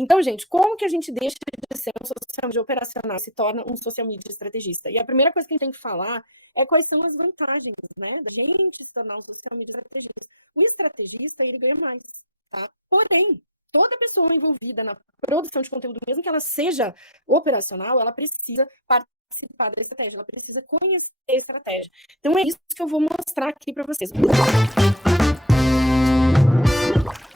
Então, gente, como que a gente deixa de ser um social media operacional e se torna um social media estrategista? E a primeira coisa que a gente tem que falar é quais são as vantagens, né, da gente se tornar um social media estrategista. O estrategista, ele ganha mais, tá? Porém, toda pessoa envolvida na produção de conteúdo, mesmo que ela seja operacional, ela precisa participar da estratégia, ela precisa conhecer a estratégia. Então, é isso que eu vou mostrar aqui para vocês.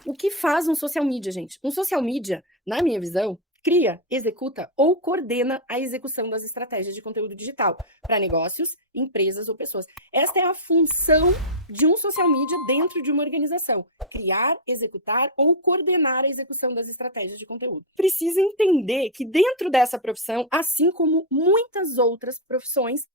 O que faz um social media, gente? Um social media, na minha visão, cria, executa ou coordena a execução das estratégias de conteúdo digital para negócios, empresas ou pessoas. Esta é a função de um social media dentro de uma organização: criar, executar ou coordenar a execução das estratégias de conteúdo. Precisa entender que dentro dessa profissão, assim como muitas outras profissões,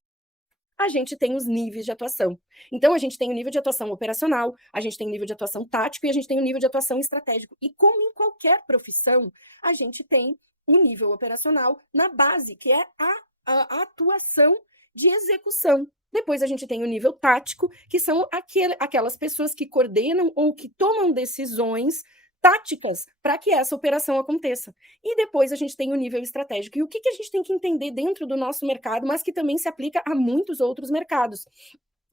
a gente tem os níveis de atuação. Então, a gente tem o nível de atuação operacional, a gente tem o nível de atuação tático e a gente tem o nível de atuação estratégico. E como em qualquer profissão, a gente tem o nível operacional na base, que é a atuação de execução. Depois a gente tem o nível tático, que são aquelas pessoas que coordenam ou que tomam decisões táticas para que essa operação aconteça. E depois a gente tem o nível estratégico. E o que a gente tem que entender dentro do nosso mercado, mas que também se aplica a muitos outros mercados?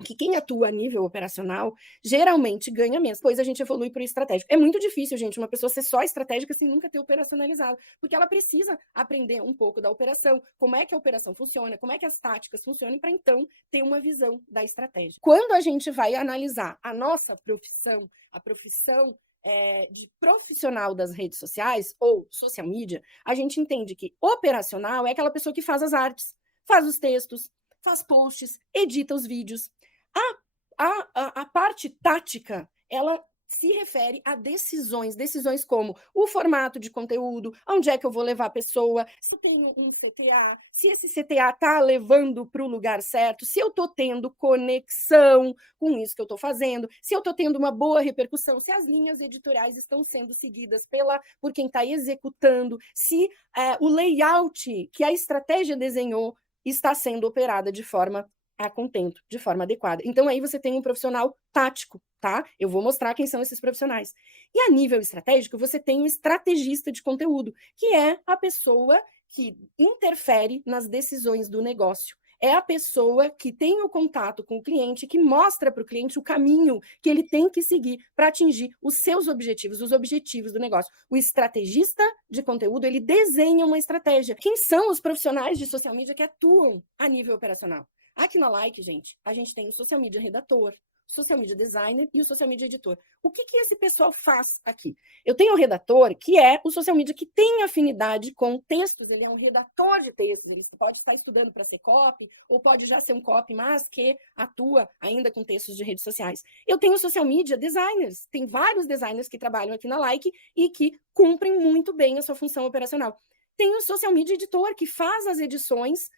Que quem atua a nível operacional geralmente ganha menos. Depois a gente evolui para o estratégico. É muito difícil, gente, uma pessoa ser só estratégica sem nunca ter operacionalizado, porque ela precisa aprender um pouco da operação, como é que a operação funciona, como é que as táticas funcionam, para então ter uma visão da estratégia. Quando a gente vai analisar a nossa profissão, a profissão de profissional das redes sociais ou social media, a gente entende que operacional é aquela pessoa que faz as artes, faz os textos, faz posts, edita os vídeos. A parte tática, ela se refere a decisões como o formato de conteúdo, onde é que eu vou levar a pessoa, se eu tenho um CTA, se esse CTA está levando para o lugar certo, se eu estou tendo conexão com isso que eu estou fazendo, se eu estou tendo uma boa repercussão, se as linhas editoriais estão sendo seguidas por quem está executando, se o layout que a estratégia desenhou está sendo operada de forma a contento, de forma adequada. Então, aí você tem um profissional tático, tá? Eu vou mostrar quem são esses profissionais. E a nível estratégico, você tem um estrategista de conteúdo, que é a pessoa que interfere nas decisões do negócio. É a pessoa que tem o contato com o cliente, que mostra para o cliente o caminho que ele tem que seguir para atingir os seus objetivos, os objetivos do negócio. O estrategista de conteúdo, ele desenha uma estratégia. Quem são os profissionais de social media que atuam a nível operacional? Aqui na Like, gente, a gente tem o social media redator, o social media designer e o social media editor. O que esse pessoal faz aqui? Eu tenho o redator, que é o social media que tem afinidade com textos, ele é um redator de textos, ele pode estar estudando para ser copy, ou pode já ser um copy, mas que atua ainda com textos de redes sociais. Eu tenho social media designers, tem vários designers que trabalham aqui na Like e que cumprem muito bem a sua função operacional. Tem o social media editor, que faz as edições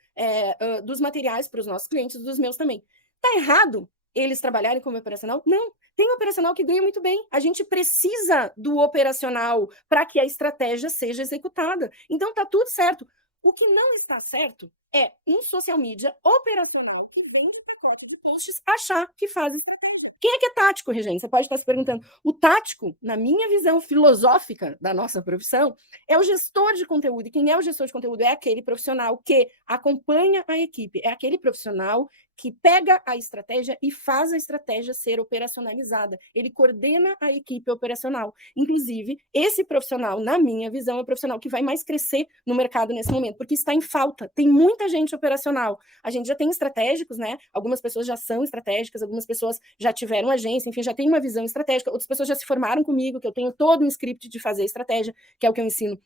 dos materiais para os nossos clientes, dos meus também. Tá errado eles trabalharem como operacional? Não. Tem operacional que ganha muito bem. A gente precisa do operacional para que a estratégia seja executada. Então tá tudo certo. O que não está certo é um social media operacional que vende pacote de posts achar que faz estratégia. Quem é que é tático, Regina? Você pode estar se perguntando. O tático, na minha visão filosófica da nossa profissão, é o gestor de conteúdo. E quem é o gestor de conteúdo é aquele profissional que acompanha a equipe, é aquele profissional que pega a estratégia e faz a estratégia ser operacionalizada. Ele coordena a equipe operacional. Inclusive, esse profissional, na minha visão, é o profissional que vai mais crescer no mercado nesse momento, porque está em falta. Tem muita gente operacional. A gente já tem estratégicos, né? Algumas pessoas já são estratégicas, algumas pessoas já tiveram agência, enfim, já tem uma visão estratégica. Outras pessoas já se formaram comigo, que eu tenho todo um script de fazer estratégia, que é o que eu ensino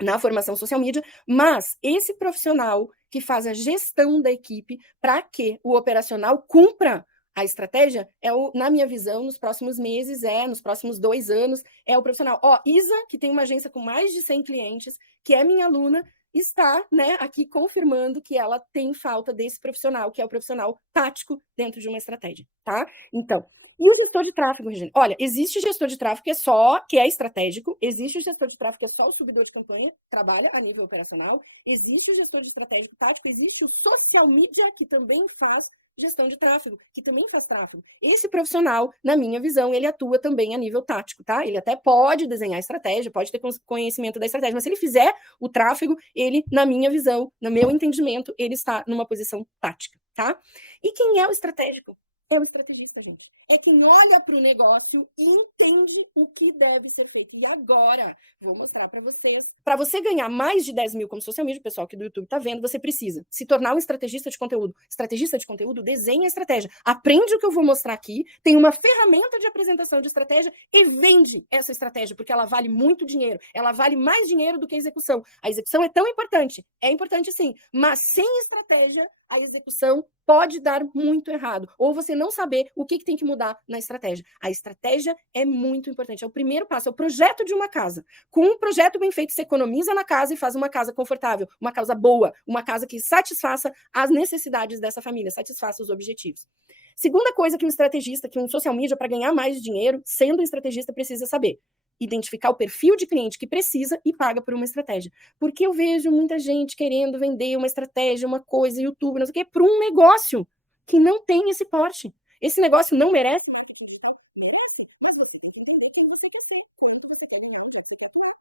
na formação social media, mas esse profissional que faz a gestão da equipe para que o operacional cumpra a estratégia, na minha visão, nos próximos meses, nos próximos 2 anos, é o profissional. Isa, que tem uma agência com mais de 100 clientes, que é minha aluna, está, né, aqui confirmando que ela tem falta desse profissional, que é o profissional tático dentro de uma estratégia, tá? Então, E o gestor de tráfego, Regina? Olha, existe gestor de tráfego que é estratégico, existe o gestor de tráfego que é só o subidor de campanha, trabalha a nível operacional, existe o gestor de estratégico tático, existe o social media, que também faz gestão de tráfego, que também faz tráfego. Esse profissional, na minha visão, ele atua também a nível tático, tá? Ele até pode desenhar estratégia, pode ter conhecimento da estratégia, mas se ele fizer o tráfego, ele, na minha visão, no meu entendimento, ele está numa posição tática, tá? E quem é o estratégico? É o estrategista, gente. É quem olha para o negócio e entende o que deve ser feito. E agora, vou mostrar para vocês. Para você ganhar mais de 10 mil como social media, o pessoal aqui do YouTube está vendo, você precisa se tornar um estrategista de conteúdo. Estrategista de conteúdo, desenha a estratégia. Aprende o que eu vou mostrar aqui, tem uma ferramenta de apresentação de estratégia e vende essa estratégia, porque ela vale muito dinheiro. Ela vale mais dinheiro do que a execução. A execução é tão importante. É importante sim, mas sem estratégia, a execução pode dar muito errado. Ou você não saber o que tem que mudar na estratégia. A estratégia é muito importante. É o primeiro passo, é o projeto de uma casa. Com um projeto bem feito, você economiza na casa e faz uma casa confortável, uma casa boa, uma casa que satisfaça as necessidades dessa família, satisfaça os objetivos. Segunda coisa que um estrategista, que um social media, para ganhar mais dinheiro, sendo um estrategista, precisa saber. Identificar o perfil de cliente que precisa e paga por uma estratégia. Porque eu vejo muita gente querendo vender uma estratégia, uma coisa, YouTube, não sei o quê, para um negócio que não tem esse porte. Esse negócio não merece.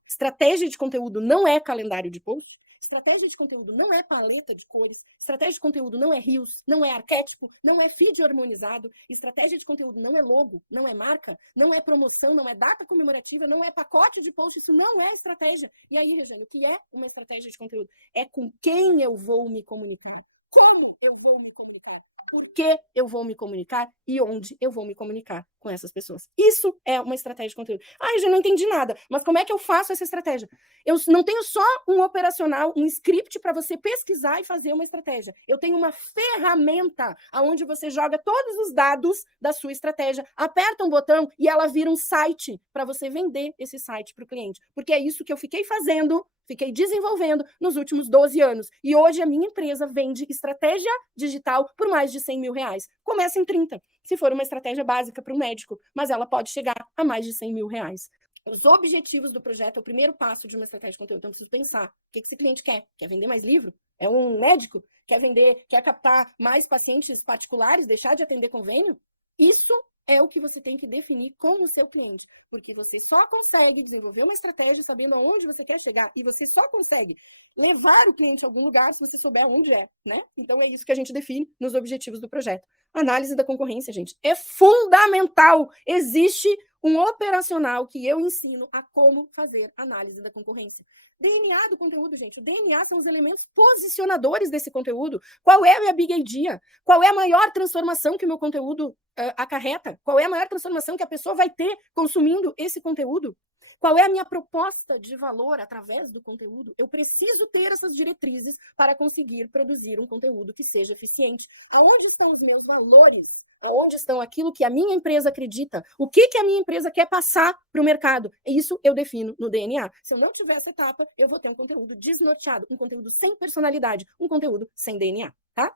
Estratégia de conteúdo não é calendário de post. Estratégia de conteúdo não é paleta de cores. Estratégia de conteúdo não é rios, não é arquétipo, não é feed harmonizado. Estratégia de conteúdo não é logo, não é marca, não é promoção, não é data comemorativa, não é pacote de post. Isso não é estratégia. E aí, Regiane, o que é uma estratégia de conteúdo? É com quem eu vou me comunicar. Como eu vou me comunicar? Por que eu vou me comunicar e onde eu vou me comunicar com essas pessoas. Isso é uma estratégia de conteúdo. Ah, eu já não entendi nada, mas como é que eu faço essa estratégia? Eu não tenho só um operacional, um script para você pesquisar e fazer uma estratégia. Eu tenho uma ferramenta onde você joga todos os dados da sua estratégia, aperta um botão e ela vira um site para você vender esse site para o cliente. Porque é isso que eu fiquei fazendo, fiquei desenvolvendo nos últimos 12 anos. E hoje a minha empresa vende estratégia digital por mais de 100 mil reais. Começa em 30, se for uma estratégia básica para um médico, mas ela pode chegar a mais de 100 mil reais. Os objetivos do projeto é o primeiro passo de uma estratégia de conteúdo. Então, eu preciso pensar, o que esse cliente quer? Quer vender mais livro? É um médico? Quer captar mais pacientes particulares? Deixar de atender convênio? Isso é o que você tem que definir com o seu cliente, porque você só consegue desenvolver uma estratégia sabendo aonde você quer chegar, e você só consegue levar o cliente a algum lugar se você souber aonde é, né? Então é isso que a gente define nos objetivos do projeto. Análise da concorrência, gente, é fundamental. Existe um operacional que eu ensino a como fazer análise da concorrência. DNA do conteúdo, gente. O DNA são os elementos posicionadores desse conteúdo. Qual é a minha big idea? Qual é a maior transformação que o meu conteúdo acarreta? Qual é a maior transformação que a pessoa vai ter consumindo esse conteúdo? Qual é a minha proposta de valor através do conteúdo? Eu preciso ter essas diretrizes para conseguir produzir um conteúdo que seja eficiente. Aonde estão os meus valores? Onde estão aquilo que a minha empresa acredita? O que a minha empresa quer passar para o mercado? Isso eu defino no DNA. Se eu não tiver essa etapa, eu vou ter um conteúdo desnorteado, um conteúdo sem personalidade, um conteúdo sem DNA, tá?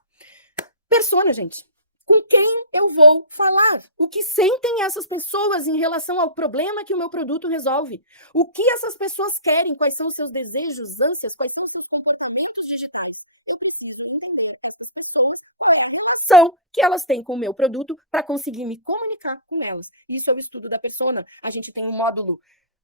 Persona, gente. Com quem eu vou falar? O que sentem essas pessoas em relação ao problema que o meu produto resolve? O que essas pessoas querem? Quais são os seus desejos, ânsias? Quais são os seus comportamentos digitais? Eu preciso entender essas pessoas, qual é a relação que elas têm com o meu produto para conseguir me comunicar com elas. Isso é o estudo da persona. A gente tem um módulo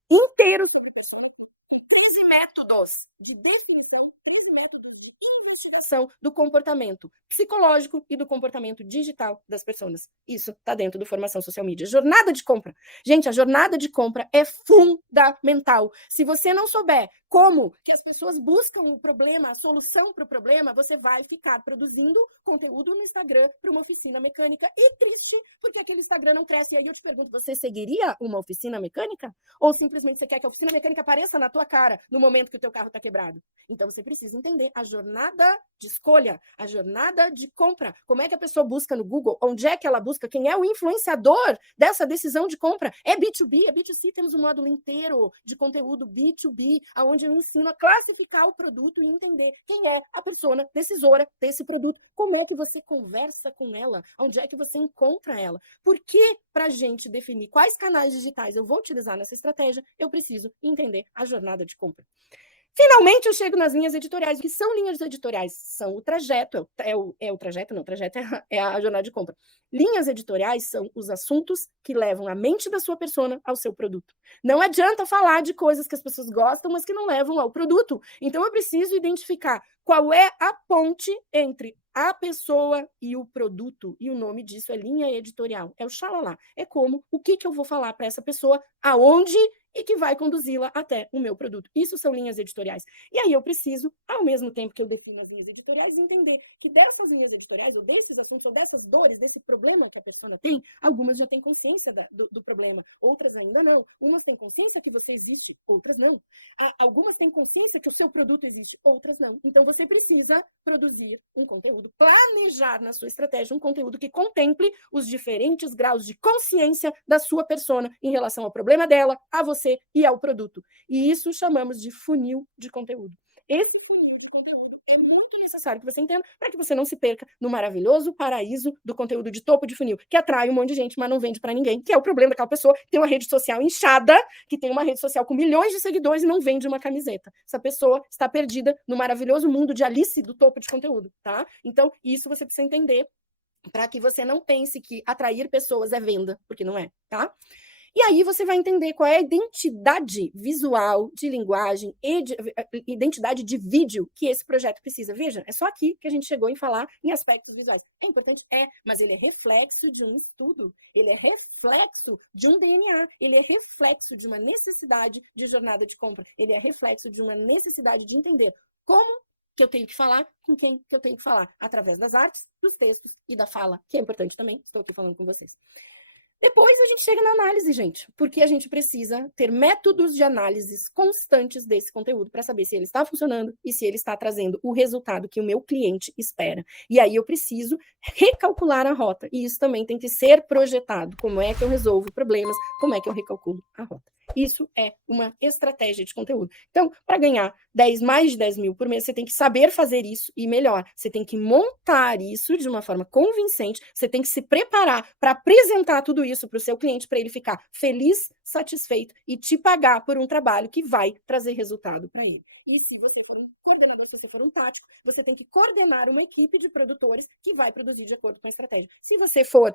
inteiro de métodos de definição, 13 métodos de investigação do comportamento psicológico e do comportamento digital das pessoas. Isso está dentro do Formação Social Media. Jornada de compra. Gente, a jornada de compra é fundamental. Se você não souber como que as pessoas buscam o problema, a solução para o problema, você vai ficar produzindo conteúdo no Instagram para uma oficina mecânica e triste, porque aquele Instagram não cresce. E aí eu te pergunto, você seguiria uma oficina mecânica? Ou simplesmente você quer que a oficina mecânica apareça na tua cara no momento que o teu carro está quebrado? Então você precisa entender a jornada de escolha, a jornada jornada de compra. Como é que a pessoa busca no Google? Onde é que ela busca? Quem é o influenciador dessa decisão de compra? É B2B, é B2C, temos um módulo inteiro de conteúdo B2B, onde eu ensino a classificar o produto e entender quem é a persona decisora desse produto. Como é que você conversa com ela? Onde é que você encontra ela? Porque para a gente definir quais canais digitais eu vou utilizar nessa estratégia, eu preciso entender a jornada de compra. Finalmente, eu chego nas linhas editoriais. O que são linhas editoriais? São o trajeto. O trajeto? Não, o trajeto é a jornada de compra. Linhas editoriais são os assuntos que levam a mente da sua persona ao seu produto. Não adianta falar de coisas que as pessoas gostam, mas que não levam ao produto. Então, eu preciso identificar qual é a ponte entre a pessoa e o produto. E o nome disso é linha editorial. É o xalala. É como, o que eu vou falar para essa pessoa, aonde e que vai conduzi-la até o meu produto. Isso são linhas editoriais. E aí eu preciso, ao mesmo tempo que eu defino as linhas editoriais, entender que dessas linhas editoriais, ou desses assuntos, ou dessas dores, desse problema que a pessoa tem, algumas já têm consciência do problema, outras ainda não. Umas têm consciência que você existe, outras não. Algumas têm consciência que o seu produto existe, outras não. Então você precisa produzir um conteúdo, planejar na sua estratégia um conteúdo que contemple os diferentes graus de consciência da sua persona em relação ao problema dela, a você e ao produto. E isso chamamos de funil de conteúdo. Esse funil de conteúdo é muito necessário que você entenda para que você não se perca no maravilhoso paraíso do conteúdo de topo de funil, que atrai um monte de gente, mas não vende para ninguém, que é o problema daquela pessoa que tem uma rede social inchada, que tem uma rede social com milhões de seguidores e não vende uma camiseta. Essa pessoa está perdida no maravilhoso mundo de Alice do topo de conteúdo, tá? Então, isso você precisa entender para que você não pense que atrair pessoas é venda, porque não é, tá? E aí você vai entender qual é a identidade visual, de linguagem e identidade de vídeo que esse projeto precisa. Veja, é só aqui que a gente chegou em falar em aspectos visuais. É importante? É, mas ele é reflexo de um estudo, ele é reflexo de um DNA, ele é reflexo de uma necessidade de jornada de compra, ele é reflexo de uma necessidade de entender como que eu tenho que falar, com quem que eu tenho que falar, através das artes, dos textos e da fala, que é importante também, estou aqui falando com vocês. Depois a gente chega na análise, gente, porque a gente precisa ter métodos de análises constantes desse conteúdo para saber se ele está funcionando e se ele está trazendo o resultado que o meu cliente espera. E aí eu preciso recalcular a rota, e isso também tem que ser projetado. Como é que eu resolvo problemas, como é que eu recalculo a rota. Isso é uma estratégia de conteúdo. Então, para ganhar mais de 10 mil por mês, você tem que saber fazer isso e melhor. Você tem que montar isso de uma forma convincente, você tem que se preparar para apresentar tudo isso para o seu cliente, para ele ficar feliz, satisfeito e te pagar por um trabalho que vai trazer resultado para ele. E se você for um coordenador, se você for um tático, você tem que coordenar uma equipe de produtores que vai produzir de acordo com a estratégia. Se você for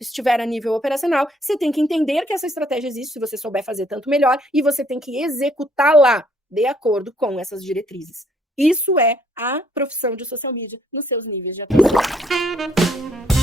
estiver a nível operacional, você tem que entender que essa estratégia existe, se você souber fazer tanto melhor, e você tem que executá-la de acordo com essas diretrizes. Isso é a profissão de social media nos seus níveis de atuação.